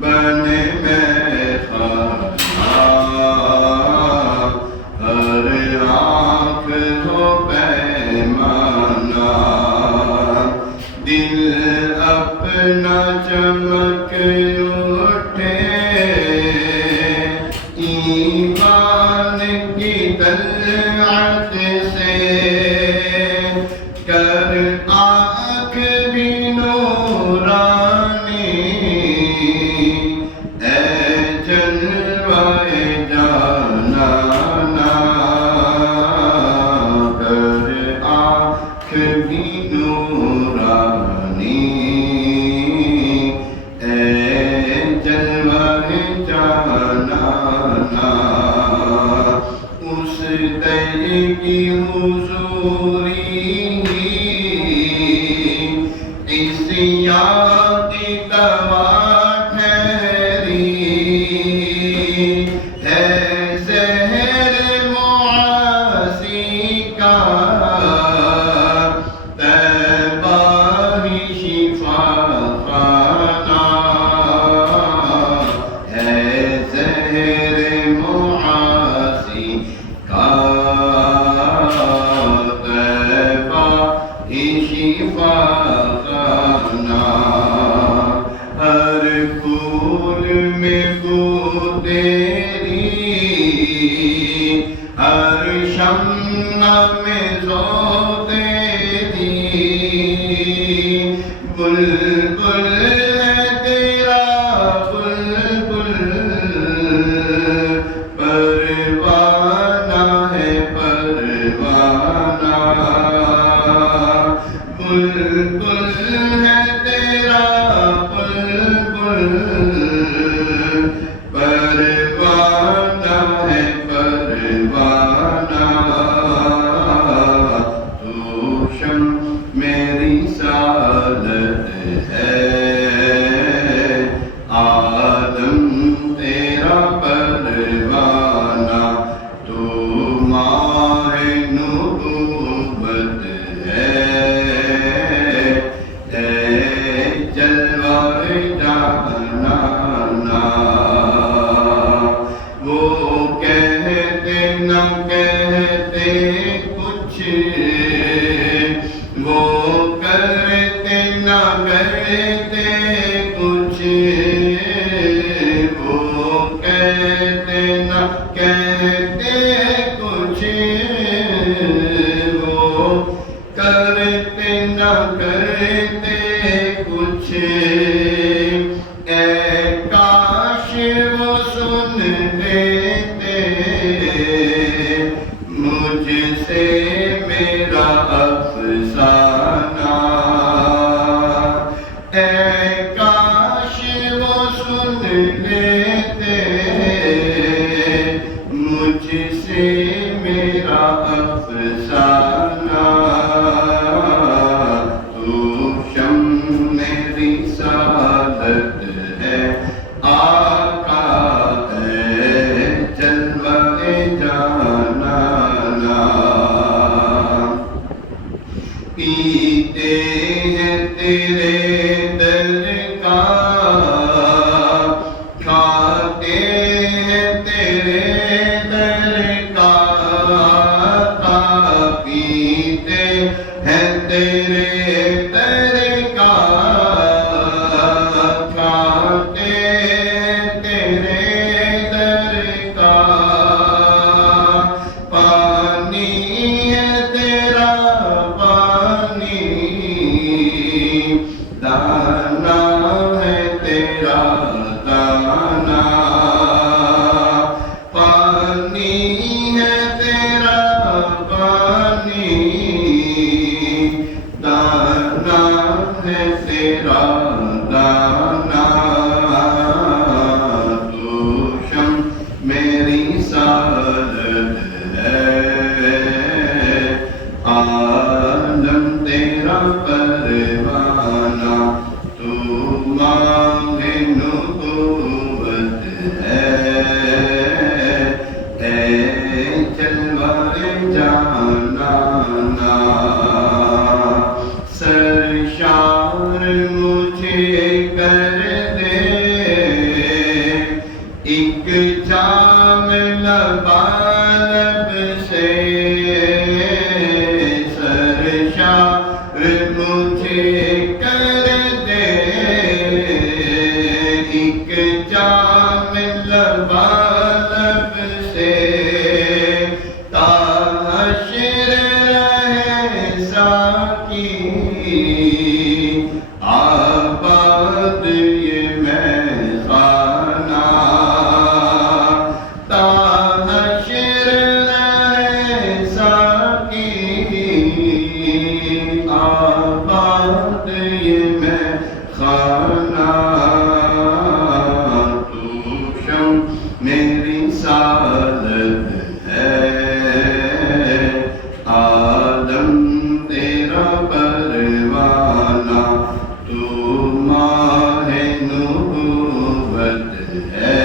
بن میں خانہ ہر آنکھ ہو پیمانہ دل اپنا چمک اٹھے ایمان کی طلعت سے کر آنکھ بھی نورانی اے جلوہ جانانا کر آنکھ بھی نورانی اے جلوہ جانانا اس در کی حضوری عصیان کی دوا ٹھہری ہے زہر معاصی کا طیبہ ہی شفا خانہ ہے زہر معاصی کا طیبہ ہی شفا خانہ ہر پھول میں بو تیری ہر شمع میں ذو تیری بلبل ہے تیرا بلبل پروانہ ہے پروانہ بلبل ہے تیرا بلبل پروانہ ہے پروانہ تو شمع رسالت ہے آدم تیرا پروانہ تو ماہ نبوت ہے جلوہ جانانا وہ کہتے نہ کہتے کچھ وہ کرتے نہ کرتے کچھ وہ کہتے نہ کہتے کچھ وہ کرتے نہ کرتے کچھ اے کاش وہ سن لیتے مجھ سے میرا افسانہ اے کاش وہ سن لیتے مجھ سے میرا افسانہ تو شمع رسالت ہے آقا ہے جلوہ جانانا پیتے ہیں تیرے در کا کھاتے ہیں تیرے در کا پیتے ہیں تیرے در کا کھاتے ہیں تیرے در کا پانی ہے تیرا پانی دانا ہے تیرا دانا پانی ہے تیرا پانی دانا ہے تیرا دانا تو شمع رسالت ہے عالم تیرا پروانہ تو مانگ ایک جام لبالب سے سرشار مجھے کر دے ایک جام لبالب سے تا حشر رہے ساکی آباد یہ میخانہ تا حشر رہے ساکی آباد یہ میخانہ تو شم میری سعادت ہے عالم تیرا پروانہ تو ماہ نبوت ہے